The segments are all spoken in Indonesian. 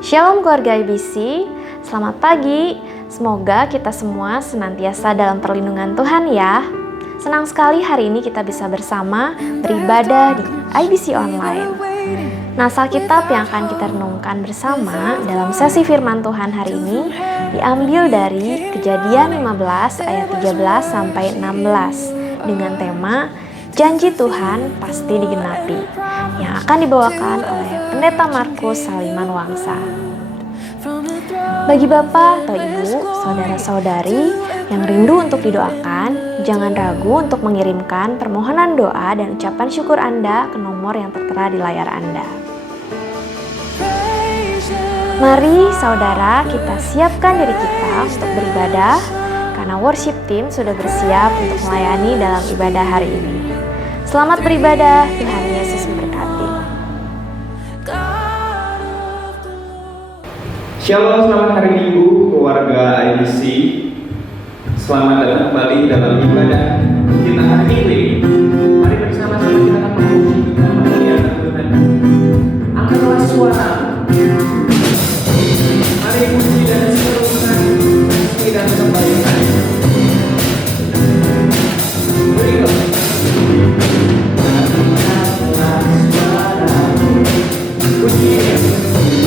Shalom keluarga IBC, selamat pagi. Semoga kita semua senantiasa dalam perlindungan Tuhan ya. Senang sekali hari ini kita bisa bersama beribadah di IBC Online. Nah, Alkitab yang akan kita renungkan bersama dalam sesi firman Tuhan hari ini diambil dari Kejadian 15 ayat 13 sampai 16 dengan tema Janji Tuhan Pasti Digenapi yang akan dibawakan oleh Pendeta Markus Saliman Wangsa. Bagi Bapak atau Ibu, saudara-saudari yang rindu untuk didoakan, jangan ragu untuk mengirimkan permohonan doa dan ucapan syukur Anda ke nomor yang tertera di layar Anda. Mari saudara, kita siapkan diri kita untuk beribadah karena worship team sudah bersiap untuk melayani dalam ibadah hari ini. Selamat beribadah, Tuhan Yesus memberkati. Shalom, selamat hari Minggu keluarga IBC. Selamat datang kembali dalam ibadah kita hari Minggu ini. Mari bersama-sama kita akan memuji dan memuliakan Tuhan. Angkatlah suara. Mari puji dan serukan, meski dan kebaikan. Berikut. Angkatlah suara. Puji dan serukan.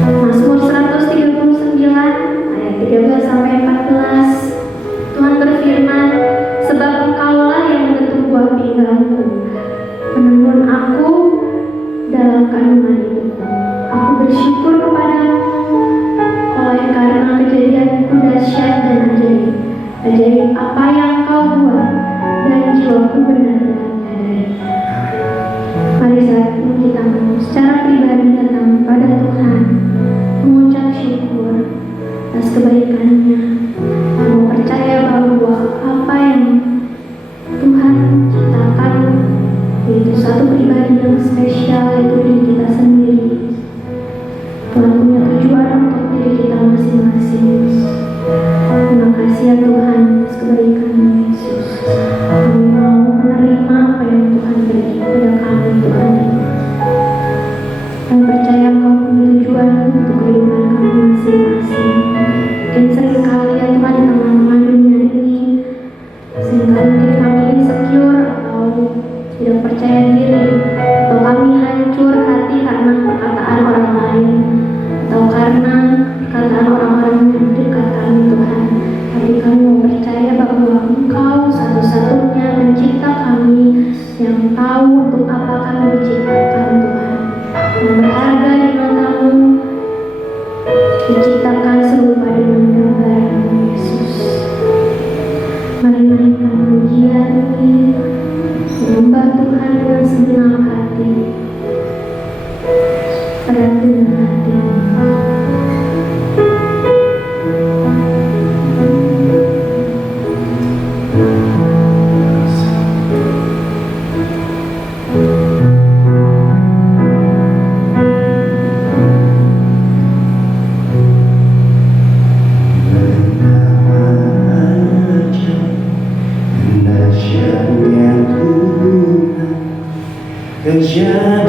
Mazmur 139 ayat 13 sampai 14. Tuhan ajaib apa yang kau buat, dan jiwaku benar-benar menyadari. Mari saat ini kita secara pribadi datang pada Tuhan, mengucap syukur atas kebaikannya, dan percaya bahwa apa yang Tuhan ciptakan yaitu satu pribadi yang spesial, yaitu diri kita sendiri. Tuhan punya tujuan untuk diri kita masing-masing. Terima kasih ya Tuhan atas kebaikan-Mu Yesus. Kami mau menerima apa yang Tuhan beri kepada kami Tuhan. Dan percaya Engkau punya tujuan untuk kehidupan kami masing-masing. Mungkin seringkali ya Tuhan di tengah-tengah dunia ini, seringkali diri kami insecure atau tidak percaya diri, atau kami hancur hati karena perkataan orang lain, atau karena perkataan orang-orang yang dekat kami Tuhan. Tapi kami mau percaya bahwa Engkau satu-satunya pencipta kami yang tahu untuk apa kami diciptakan Tuhan. Yang berharga di mata-Mu, diciptakan serupa dengan gambar-Mu Yesus. Mari naikkan pujian ini, menyembah Tuhan dengan segenap hati, peran dengan hati. Tuhan,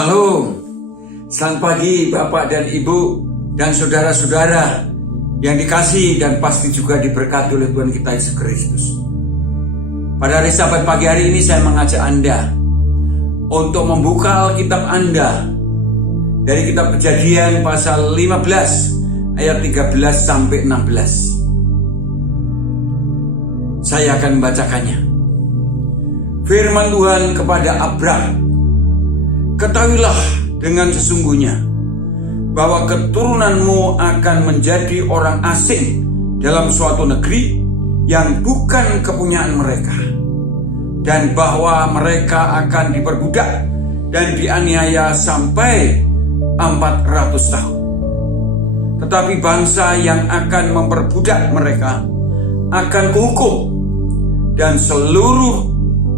Shalom. Selamat pagi Bapak dan Ibu dan saudara-saudara yang dikasihi dan pasti juga diberkati oleh Tuhan kita Yesus Kristus. Pada hari Sabat pagi hari ini saya mengajak Anda untuk membuka Alkitab Anda dari kitab Kejadian pasal 15 ayat 13 sampai 16. Saya akan membacakannya. Firman Tuhan kepada Abram, ketahuilah dengan sesungguhnya bahwa keturunanmu akan menjadi orang asing dalam suatu negeri yang bukan kepunyaan mereka, dan bahwa mereka akan diperbudak dan dianiaya sampai 400 tahun. Tetapi bangsa yang akan memperbudak mereka akan kuhukum, dan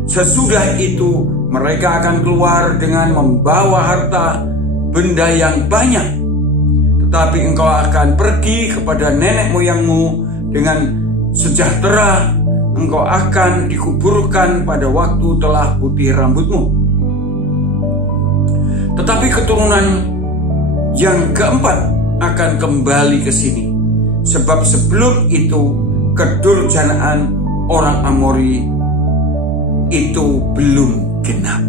sesudah itu mereka akan keluar dengan membawa harta benda yang banyak. Tetapi engkau akan pergi kepada nenek moyangmu dengan sejahtera. Engkau akan dikuburkan pada waktu telah putih rambutmu. Tetapi keturunan yang keempat akan kembali ke sini, sebab sebelum itu kedurjanaan orang Amori itu belum genap.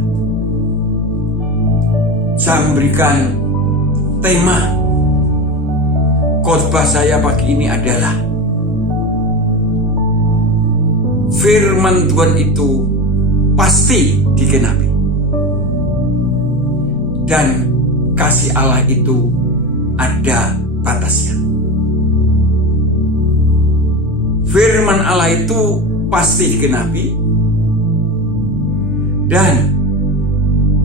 Saya memberikan tema khotbah saya pagi ini adalah firman Tuhan itu pasti digenapi, dan kasih Allah itu ada batasnya. Firman Allah itu pasti digenapi, dan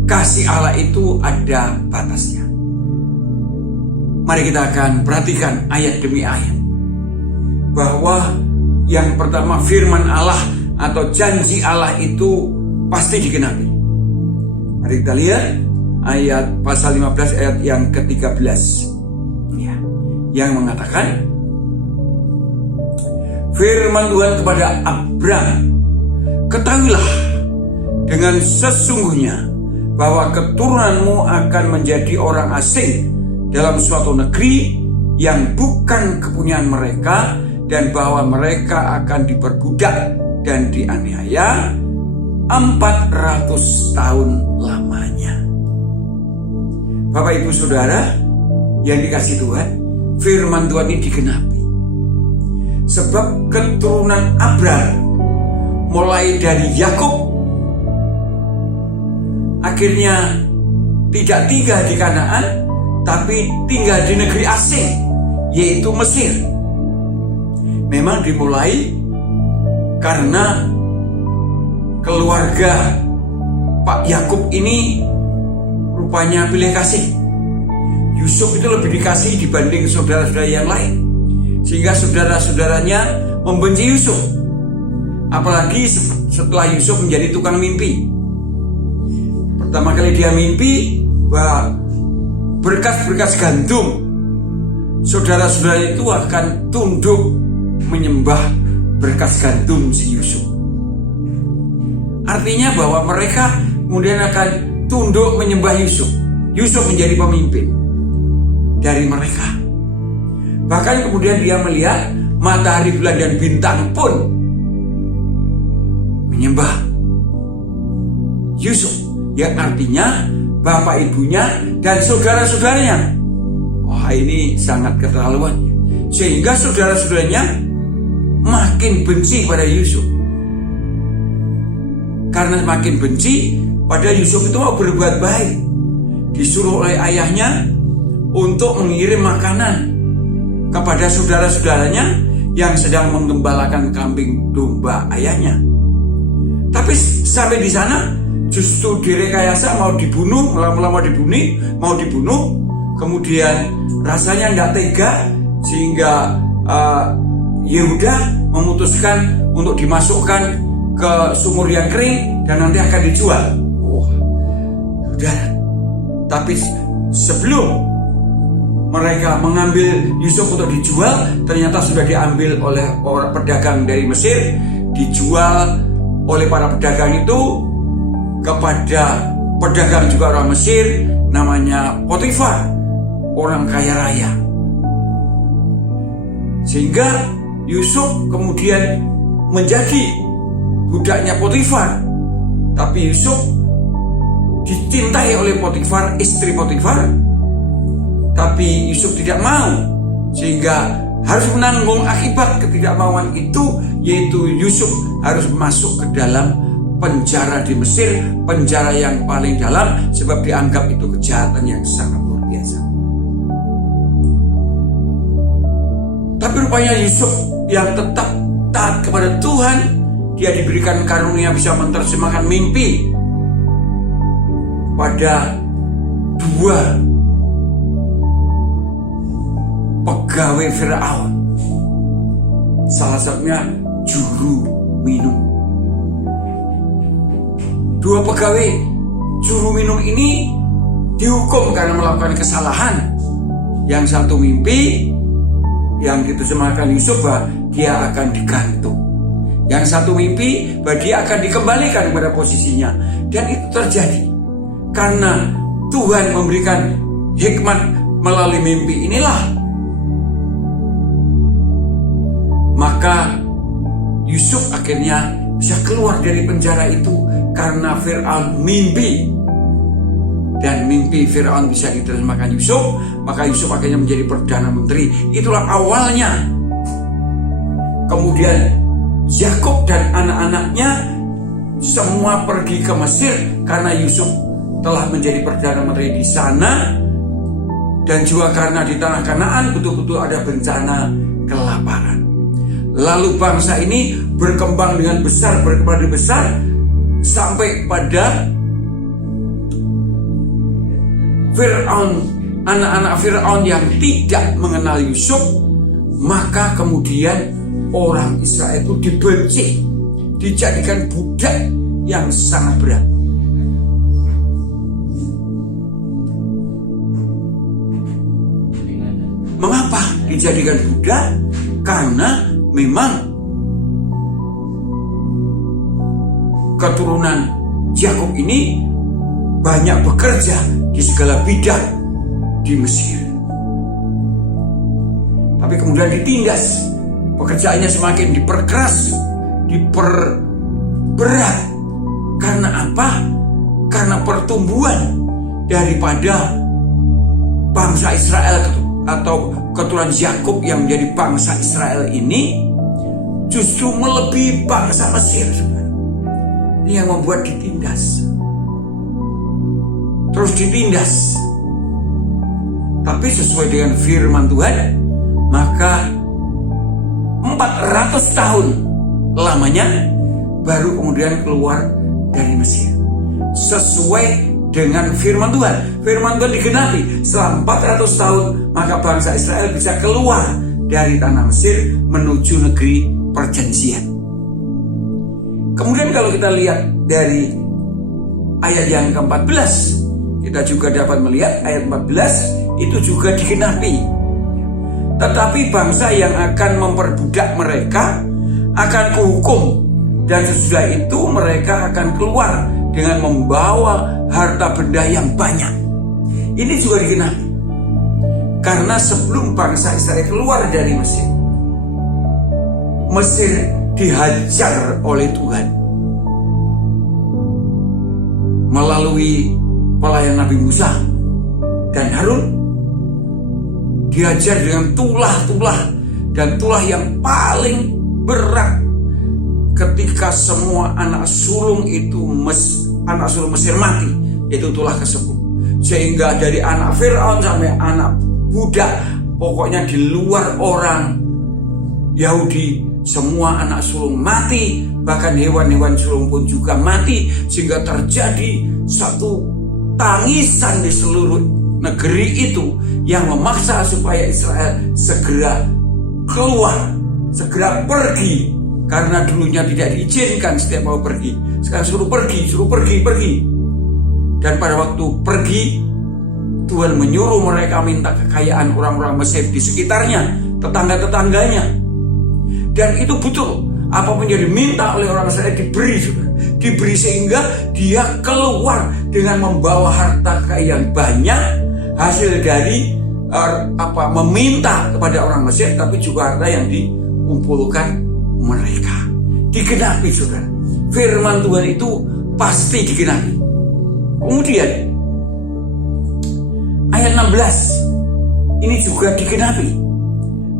kasih Allah itu ada batasnya. Mari kita akan perhatikan ayat demi ayat, bahwa yang pertama, firman Allah atau janji Allah itu pasti digenapi. Mari kita lihat ayat pasal 15 ayat yang ke-13 ya, yang mengatakan, firman Tuhan kepada Abram, ketahuilah dengan sesungguhnya bahwa keturunanmu akan menjadi orang asing dalam suatu negeri yang bukan kepunyaan mereka, dan bahwa mereka akan diperbudak dan dianiaya 400 tahun lamanya. Bapak Ibu Saudara yang dikasihi Tuhan, firman Tuhan ini digenapi. Sebab keturunan Abram mulai dari Yakub akhirnya tidak tinggal di Kanaan, tapi tinggal di negeri asing, yaitu Mesir. Memang dimulai karena keluarga Pak Yakub ini rupanya pilih kasih. Yusuf itu lebih dikasih dibanding saudara-saudara yang lain, sehingga saudara-saudaranya membenci Yusuf. Apalagi setelah Yusuf menjadi tukang mimpi. Pertama kali dia mimpi bahwa berkas-berkas gandum saudara-saudara itu akan tunduk menyembah berkas gandum si Yusuf. Artinya bahwa mereka kemudian akan tunduk menyembah Yusuf. Yusuf menjadi pemimpin dari mereka. Bahkan kemudian dia melihat matahari, bulan, dan bintang pun menyembah Yusuf, yang artinya bapak ibunya dan saudara-saudaranya. Wah, ini sangat keterlaluan. Sehingga saudara-saudaranya makin benci pada Yusuf. Karena makin benci, pada Yusuf itu mau berbuat baik. Disuruh oleh ayahnya untuk mengirim makanan kepada saudara-saudaranya yang sedang menggembalakan kambing domba ayahnya. Tapi sampai di sana justru direkayasa mau dibunuh, mau dibunuh. Kemudian rasanya nggak tega, sehingga Yehuda memutuskan untuk dimasukkan ke sumur yang kering dan nanti akan dijual. Tapi sebelum mereka mengambil Yusuf untuk dijual, ternyata sudah diambil oleh orang pedagang dari Mesir, dijual oleh para pedagang itu kepada pedagang juga orang Mesir, namanya Potifar, orang kaya raya. Sehingga Yusuf kemudian menjadi budaknya Potifar. Tapi Yusuf dicintai oleh Potifar, istri Potifar. Tapi Yusuf tidak mau, sehingga harus menanggung akibat ketidakmauan itu, yaitu Yusuf harus masuk ke dalam penjara di Mesir, penjara yang paling dalam, sebab dianggap itu kejahatan yang sangat luar biasa. Tapi rupanya Yusuf yang tetap taat kepada Tuhan, dia diberikan karunia bisa menerjemahkan mimpi pada 2 pegawai Firaun, salah satunya juru minum. 2 pegawai juru minum ini dihukum karena melakukan kesalahan. Yang satu mimpi yang diterjemahkan Yusuf bahwa dia akan digantung. Yang satu mimpi bahwa dia akan dikembalikan kepada posisinya. Dan itu terjadi karena Tuhan memberikan hikmat melalui mimpi inilah. Maka Yusuf akhirnya bisa keluar dari penjara itu karena Fir'aun mimpi. Dan mimpi Fir'aun bisa diterjemahkan Yusuf, maka Yusuf akhirnya menjadi Perdana Menteri. Itulah awalnya. Kemudian Yakub dan anak-anaknya semua pergi ke Mesir karena Yusuf telah menjadi Perdana Menteri di sana. Dan juga karena di tanah Kanaan betul-betul ada bencana kelaparan. Lalu bangsa ini berkembang dengan besar, sampai pada Fir'aun, anak-anak Fir'aun yang tidak mengenal Yusuf. Maka kemudian orang Israel itu dibenci, dijadikan budak yang sangat berat. Mengapa dijadikan budak? Karena memang keturunan Yakub ini banyak bekerja di segala bidang di Mesir. Tapi kemudian ditindas, pekerjaannya semakin diperkeras, diperberat. Karena apa? Karena pertumbuhan daripada bangsa Israel atau keturunan Yakub yang menjadi bangsa Israel ini justru melebihi bangsa Mesir. Ini yang membuat ditindas, terus ditindas. Tapi sesuai dengan firman Tuhan, maka 400 tahun lamanya baru kemudian keluar dari Mesir. Sesuai dengan firman Tuhan. Firman Tuhan digenapi. Setelah 400 tahun, maka bangsa Israel bisa keluar dari tanah Mesir menuju negeri perjanjian. Kemudian kalau kita lihat dari ayat yang ke-14, kita juga dapat melihat ayat 14 itu juga digenapi. Tetapi bangsa yang akan memperbudak mereka akan kuhukum, dan sesudah itu mereka akan keluar dengan membawa harta benda yang banyak. Ini juga digenapi. Karena sebelum bangsa Israel keluar dari Mesir, Mesir dihajar oleh Tuhan melalui pelayan Nabi Musa dan Harun. Dihajar dengan tulah-tulah, dan tulah yang paling berat ketika semua anak sulung itu anak sulung Mesir mati, itu tulah ke-10. Sehingga dari anak Fir'aun sampai anak budak, pokoknya di luar orang Yahudi, semua anak sulung mati. Bahkan hewan-hewan sulung pun juga mati. Sehingga terjadi satu tangisan di seluruh negeri itu yang memaksa supaya Israel segera keluar, segera pergi. Karena dulunya tidak diizinkan setiap mau pergi. Sekarang suruh pergi. Dan pada waktu pergi, Tuhan menyuruh mereka minta kekayaan orang-orang Mesir di sekitarnya, tetangga-tetangganya. Dan itu betul, apapun yang diminta oleh orang Israel diberi sehingga dia keluar dengan membawa harta kekayaan banyak hasil dari meminta kepada orang Mesir, tapi juga harta yang dikumpulkan mereka. Digenapi, saudara. Firman Tuhan itu pasti digenapi. Kemudian ayat 16 ini juga digenapi.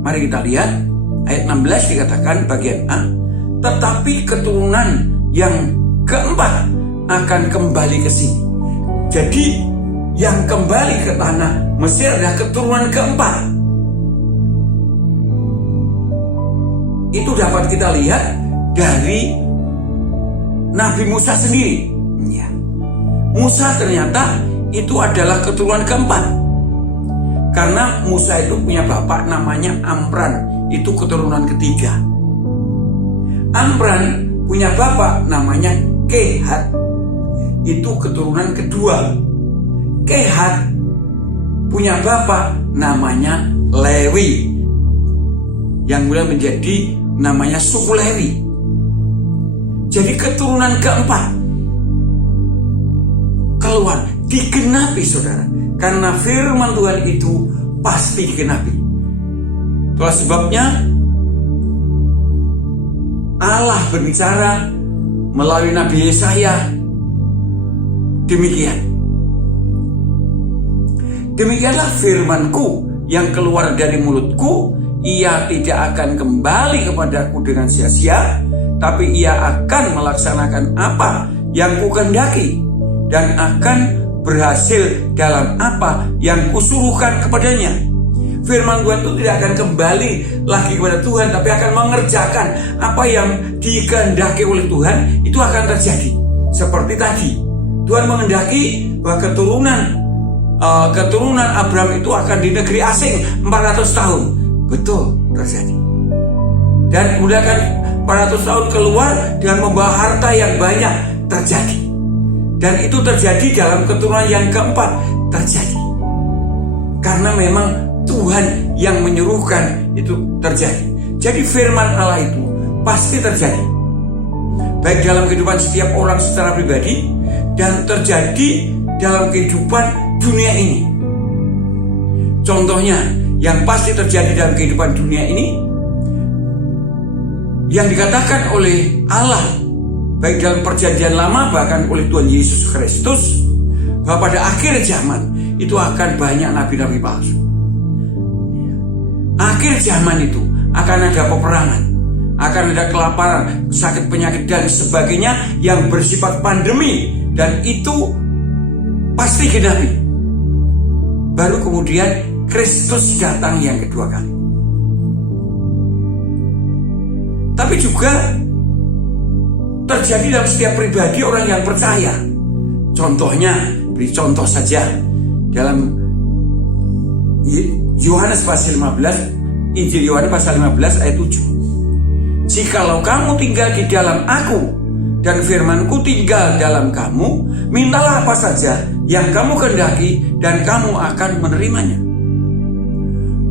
Mari kita lihat ayat 16, dikatakan bagian A, tetapi keturunan yang keempat akan kembali ke sini. Jadi yang kembali ke tanah Mesir adalah keturunan keempat. Itu dapat kita lihat dari Nabi Musa sendiri. Ya. Musa ternyata itu adalah keturunan keempat. Karena Musa itu punya bapak namanya Amran, itu keturunan ketiga. Amran punya bapak namanya Kehat, itu keturunan kedua. Kehat punya bapak namanya Lewi, yang kemudian menjadi namanya suku Lewi. Jadi keturunan keempat keluar, digenapi, saudara, karena firman Tuhan itu pasti digenapi. Itulah sebabnya Allah berbicara melalui Nabi Yesaya demikian. Demikianlah firman-Ku yang keluar dari mulutku, ia tidak akan kembali kepadaku dengan sia-sia, tapi ia akan melaksanakan apa yang kukehendaki dan akan berhasil dalam apa yang kusuruhkan kepadanya. Firman Tuhan itu tidak akan kembali lagi kepada Tuhan, tapi akan mengerjakan apa yang dikehendaki oleh Tuhan. Itu akan terjadi. Seperti tadi, Tuhan mengendaki bahwa keturunan Abraham itu akan di negeri asing 400 tahun. Betul, terjadi. Dan kemudian akan 400 tahun keluar dengan membawa harta yang banyak, terjadi. Dan itu terjadi dalam keturunan yang keempat, terjadi. Karena memang Tuhan yang menyuruhkan itu terjadi. Jadi firman Allah itu pasti terjadi, baik dalam kehidupan setiap orang secara pribadi dan terjadi dalam kehidupan dunia ini. Contohnya yang pasti terjadi dalam kehidupan dunia ini, yang dikatakan oleh Allah baik dalam perjanjian lama bahkan oleh Tuhan Yesus Kristus, bahwa pada akhir zaman itu akan banyak nabi-nabi palsu. Akhir zaman itu akan ada peperangan, akan ada kelaparan, sakit penyakit dan sebagainya yang bersifat pandemi, dan itu pasti genapi. Baru kemudian Kristus datang yang kedua kali. Tapi juga terjadi dalam setiap pribadi orang yang percaya. Contohnya, beri contoh saja dalam Yohanes pasal 15, Injil Yohanes pasal 15 ayat 7. Jikalau kamu tinggal di dalam aku dan firman-Ku tinggal dalam kamu, mintalah apa saja yang kamu kehendaki dan kamu akan menerimanya.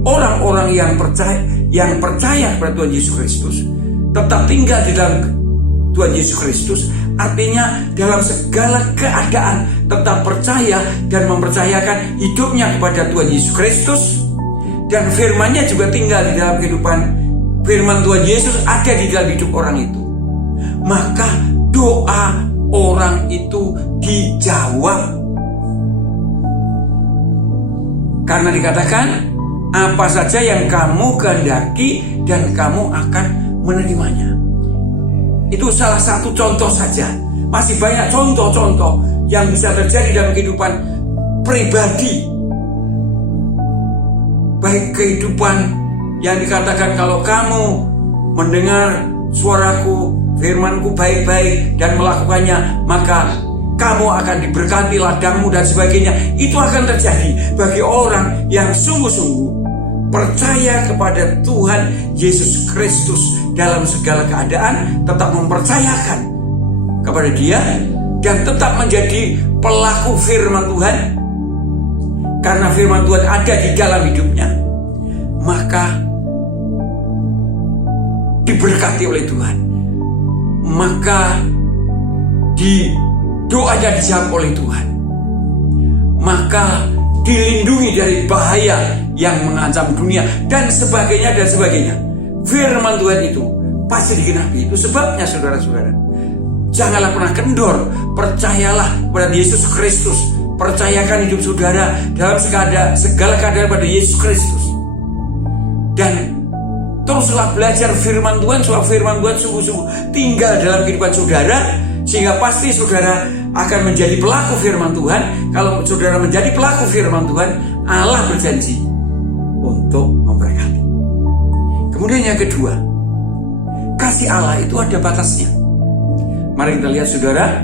Orang-orang yang percaya kepada Tuhan Yesus Kristus tetap tinggal di dalam Tuhan Yesus Kristus, artinya dalam segala keadaan tetap percaya dan mempercayakan hidupnya kepada Tuhan Yesus Kristus, dan firman-Nya juga tinggal di dalam kehidupan. Firman Tuhan Yesus ada di dalam hidup orang itu, maka doa orang itu dijawab. Karena dikatakan apa saja yang kamu kehendaki dan kamu akan menerimanya. Itu salah satu contoh saja. Masih banyak contoh-contoh yang bisa terjadi dalam kehidupan pribadi. Baik kehidupan yang dikatakan kalau kamu mendengar suaraku, firmanku baik-baik dan melakukannya, maka kamu akan diberkati ladangmu dan sebagainya. Itu akan terjadi bagi orang yang sungguh-sungguh percaya kepada Tuhan Yesus Kristus dalam segala keadaan, tetap mempercayakan kepada Dia dan tetap menjadi pelaku firman Tuhan. Karena firman Tuhan ada di dalam hidupnya, maka diberkati oleh Tuhan, maka doanya dijawab oleh Tuhan, maka dilindungi dari bahaya yang mengancam dunia dan sebagainya dan sebagainya. Firman Tuhan itu pasti digenapi. Itu sebabnya saudara-saudara, janganlah pernah kendor. Percayalah kepada Yesus Kristus. Percayakan hidup saudara dalam segala keadaan pada Yesus Kristus. Dan teruslah belajar firman Tuhan, sebab firman Tuhan sungguh-sungguh tinggal dalam kehidupan saudara, sehingga pasti saudara akan menjadi pelaku firman Tuhan. Kalau saudara menjadi pelaku firman Tuhan, Allah berjanji untuk memberkati. Kemudian yang kedua, kasih Allah itu ada batasnya. Mari kita lihat saudara,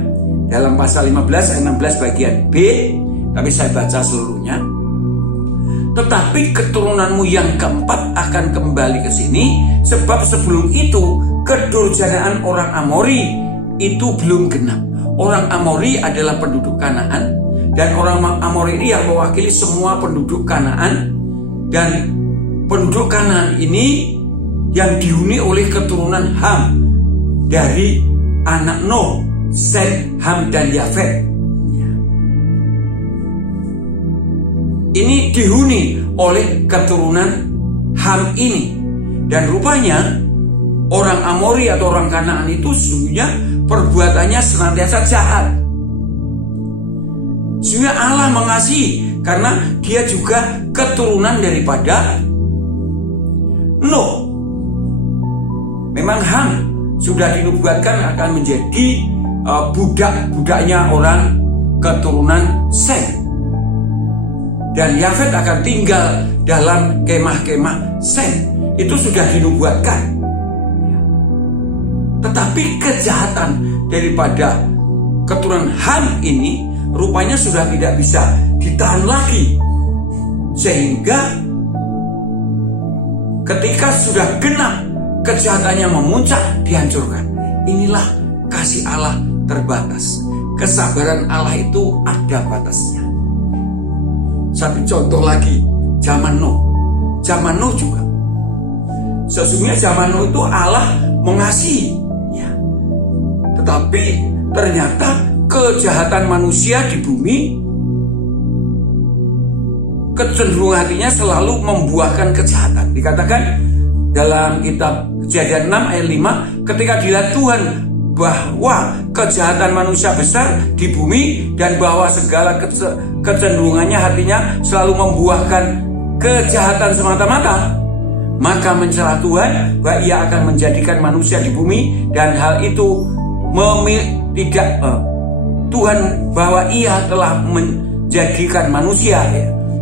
dalam pasal 15 ayat 16 bagian B, tapi saya baca seluruhnya. Tetapi keturunanmu yang keempat akan kembali ke sini, sebab sebelum itu kedurjanaan orang Amori itu belum genap. Orang Amori adalah penduduk Kanaan, dan orang Amori ini yang mewakili semua penduduk Kanaan. Dan penduduk Kanaan ini yang dihuni oleh keturunan Ham dari anak Nuh, Sem, Ham dan Yafet. Ini dihuni oleh keturunan Ham ini. Dan rupanya orang Amori atau orang Kanaan itu sesungguhnya perbuatannya senantiasa jahat. Sehingga Allah mengasihi karena dia juga keturunan daripada Nuh. Memang Ham sudah dinubuatkan akan menjadi budak-budaknya orang keturunan Sem. Dan Yafet akan tinggal dalam kemah-kemah Sem. Itu sudah dinubuatkan. Tetapi kejahatan daripada keturunan Ham ini rupanya sudah tidak bisa ditahan lagi. Sehingga ketika sudah genap, kejahatannya memuncak, dihancurkan. Inilah kasih Allah terbatas. Kesabaran Allah itu ada batasnya. Satu contoh lagi, zaman Nuh. Zaman Nuh juga. Sesungguhnya zaman Nuh itu Allah mengasihi. Ya. Tetapi ternyata kejahatan manusia di bumi, kecenderungan hatinya selalu membuahkan kejahatan. Dikatakan dalam kitab Kejadian 6 ayat 5, ketika dilihat Tuhan bahwa kejahatan manusia besar di bumi dan bahwa segala kecenderungannya hatinya selalu membuahkan kejahatan semata-mata, maka mencela Tuhan bahwa ia akan menjadikan manusia di bumi dan hal itu Tuhan bahwa ia telah menjadikan manusia,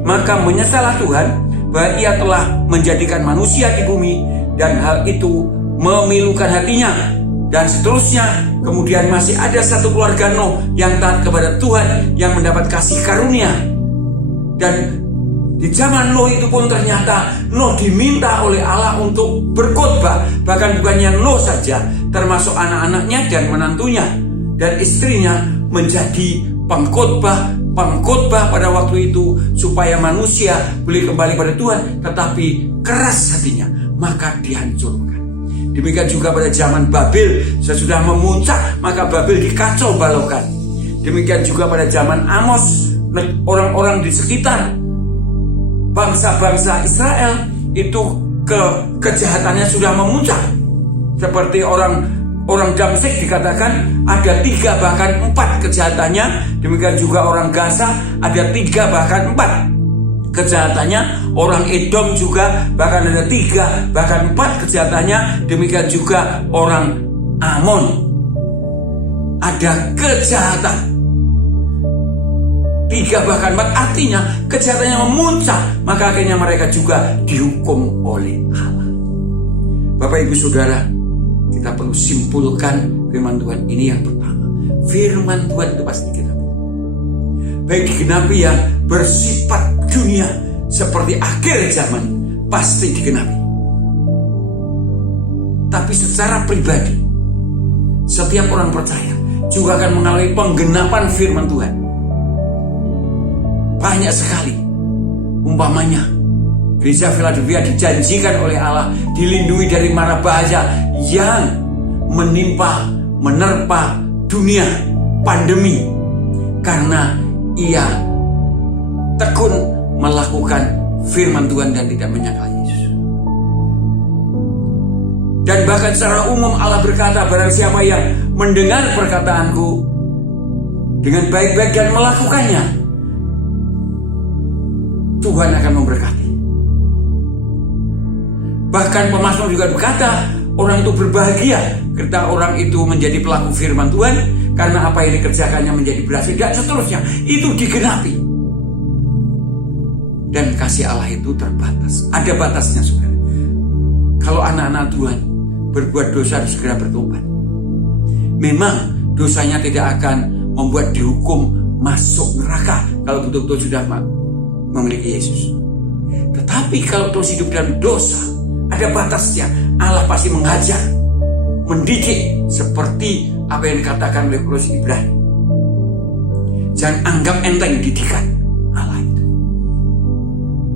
maka menyesallah Tuhan bahwa ia telah menjadikan manusia di bumi dan hal itu memilukan hatinya. Dan seterusnya, kemudian masih ada satu keluarga Nuh yang taat kepada Tuhan, yang mendapat kasih karunia. Dan di zaman Nuh itu pun ternyata Nuh diminta oleh Allah untuk berkhotbah. Bahkan bukannya Nuh saja, termasuk anak-anaknya dan menantunya dan istrinya menjadi pengkhotbah pada waktu itu, supaya manusia boleh kembali pada Tuhan. Tetapi keras hatinya, maka dihancurkan. Demikian juga pada zaman Babel, sesudah memuncak maka Babel dikacau balaukan. Demikian juga pada zaman Amos, orang-orang di sekitar bangsa-bangsa Israel itu kejahatannya sudah memuncak. Seperti orang Damsyik dikatakan ada 3 bahkan 4 kejahatannya. Demikian juga orang Gaza ada 3 bahkan 4 kejahatannya. Orang Edom juga bahkan ada 3 bahkan 4 kejahatannya. Demikian juga orang Amon ada kejahatan 3 bahkan 4, artinya kejahatannya memuncak. Maka akhirnya mereka juga dihukum oleh Allah. Bapak Ibu Saudara, kita perlu simpulkan firman Tuhan ini yang pertama. Firman Tuhan itu pasti digenapi. Baik digenapi yang bersifat dunia seperti akhir zaman, pasti digenapi. Tapi secara pribadi, setiap orang percaya juga akan mengalami penggenapan firman Tuhan. Banyak sekali. Umpamanya Gereja Philadelphia dijanjikan oleh Allah dilindungi dari mara bahaya yang menerpa dunia, pandemi. karena ia tekun melakukan firman Tuhan dan tidak menyangkal Yesus. Dan bahkan secara umum Allah berkata, barang siapa yang mendengar perkataanku dengan baik-baik dan melakukannya, Tuhan akan memberkati. Bahkan pemazmur juga berkata, orang itu berbahagia ketika orang itu menjadi pelaku firman Tuhan, karena apa yang dikerjakannya menjadi berhasil, dan seterusnya. Itu digenapi. Dan kasih Allah itu terbatas. Ada batasnya, saudara. Kalau anak-anak Tuhan berbuat dosa segera bertobat, memang dosanya tidak akan membuat dihukum masuk neraka kalau betul-betul sudah memiliki Yesus. Tetapi kalau terus hidup dalam dosa, ada batasnya. Allah pasti mengajar, mendidik seperti apa yang dikatakan oleh Paulus Ibrani. Jangan anggap enteng didikan Allah itu.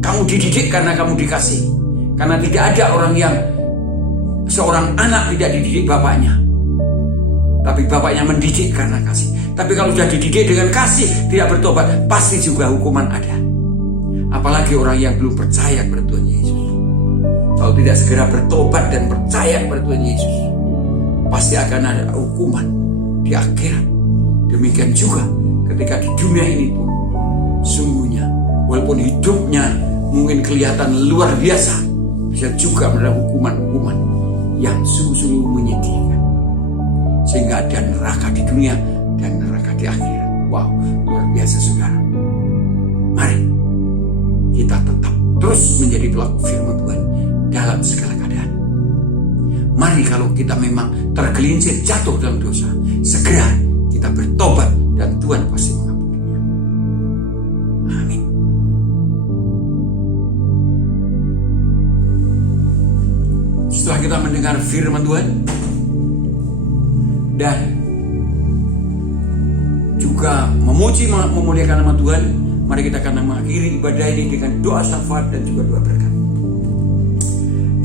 Kamu dididik karena kamu dikasih. Karena tidak ada orang yang seorang anak tidak dididik bapaknya, tapi bapaknya mendidik karena kasih. Tapi kalau sudah dididik dengan kasih, tidak bertobat, pasti juga hukuman ada. Apalagi orang yang belum percaya kepada Tuhan Yesus. Kalau tidak segera bertobat dan percaya kepada Tuhan Yesus, pasti akan ada hukuman di akhirat. Demikian juga ketika di dunia ini pun, sungguhnya walaupun hidupnya mungkin kelihatan luar biasa, bisa juga mendapat hukuman-hukuman yang sungguh-sungguh menyedihkan. Sehingga ada neraka di dunia dan neraka di akhirat. Wow, luar biasa, saudara. Mari kita tetap terus menjadi pelaku firman Tuhan dalam segala keadaan. Mari kalau kita memang tergelincir jatuh dalam dosa, segera kita bertobat dan Tuhan pasti mengampuninya. Amin. Setelah kita mendengar firman Tuhan dan juga memuji memuliakan nama Tuhan, mari kita akan mengakhiri ibadah ini dengan doa syafaat dan juga doa berkat.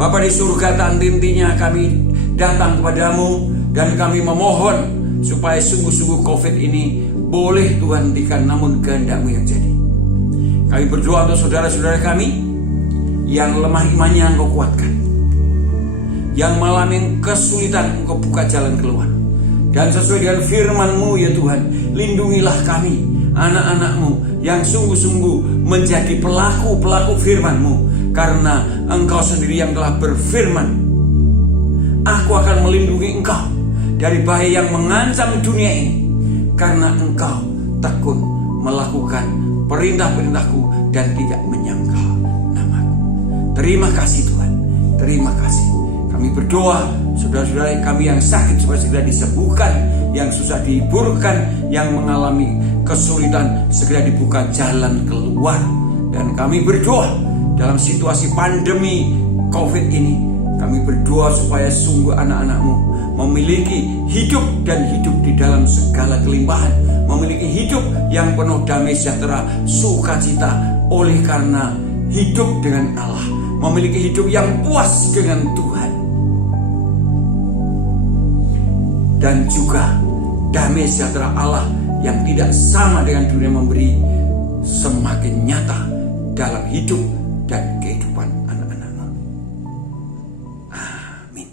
Bapa di surga, tak henti-hentinya kami datang kepadamu dan kami memohon supaya sungguh-sungguh COVID ini boleh Tuhan hentikan, namun kehendak-Mu yang jadi. Kami berdoa untuk saudara-saudara kami yang lemah imannya, Engkau kuatkan. Yang mengalami kesulitan, Engkau buka jalan keluar. Dan sesuai dengan firman-Mu ya Tuhan, lindungilah kami, anak-anak-Mu yang sungguh-sungguh menjadi pelaku-pelaku firman-Mu. Karena Engkau sendiri yang telah berfirman, aku akan melindungi engkau dari bahaya yang mengancam dunia ini, karena engkau tekun melakukan perintah-perintahku dan tidak menyangkal namaku. Terima kasih Tuhan, terima kasih. Kami berdoa saudara-saudara kami yang sakit supaya segera disembuhkan, yang susah dihiburkan, yang mengalami kesulitan segera dibuka jalan keluar. Dan kami berdoa dalam situasi pandemi COVID ini, kami berdoa supaya sungguh anak-anak-Mu memiliki hidup dan hidup di dalam segala kelimpahan, memiliki hidup yang penuh damai sejahtera, sukacita oleh karena hidup dengan Allah, memiliki hidup yang puas dengan Tuhan, dan juga damai sejahtera Allah yang tidak sama dengan dunia memberi semakin nyata dalam hidup dan kehidupan anak-anak-Mu. Amin.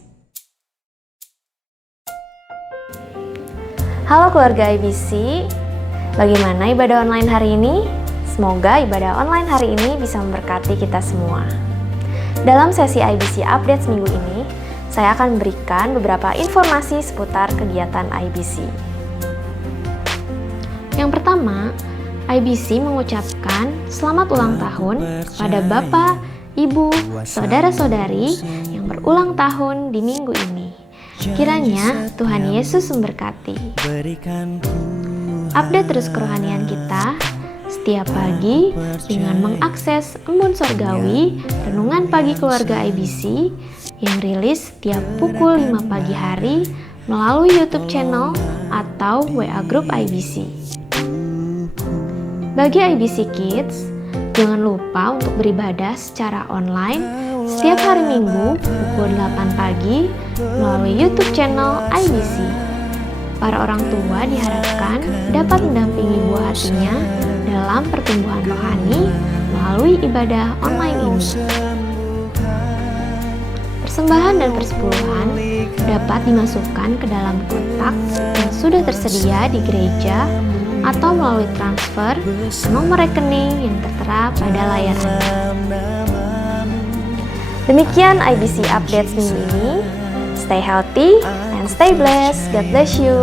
Halo keluarga IBC, bagaimana ibadah online hari ini? Semoga ibadah online hari ini bisa memberkati kita semua. Dalam sesi IBC Update minggu ini, saya akan memberikan beberapa informasi seputar kegiatan IBC. Yang pertama, IBC mengucapkan selamat ulang tahun pada Bapak, Ibu, Saudara-saudari yang berulang tahun di minggu ini. Kiranya Tuhan Yesus memberkati. Update terus kerohanian kita setiap pagi dengan mengakses Embun Sorgawi Renungan Pagi Keluarga IBC yang rilis setiap pukul 5 pagi hari melalui YouTube channel atau WA Group IBC. Bagi IBC Kids, jangan lupa untuk beribadah secara online setiap hari Minggu pukul 8 pagi melalui YouTube channel IBC. Para orang tua diharapkan dapat mendampingi buah hatinya dalam pertumbuhan rohani melalui ibadah online ini. Persembahan dan persepuluhan dapat dimasukkan ke dalam kotak yang sudah tersedia di gereja atau melalui transfer ke nomor rekening yang tertera pada layar Anda. Demikian IBC Updates minggu ini. Stay healthy and stay blessed. God bless you.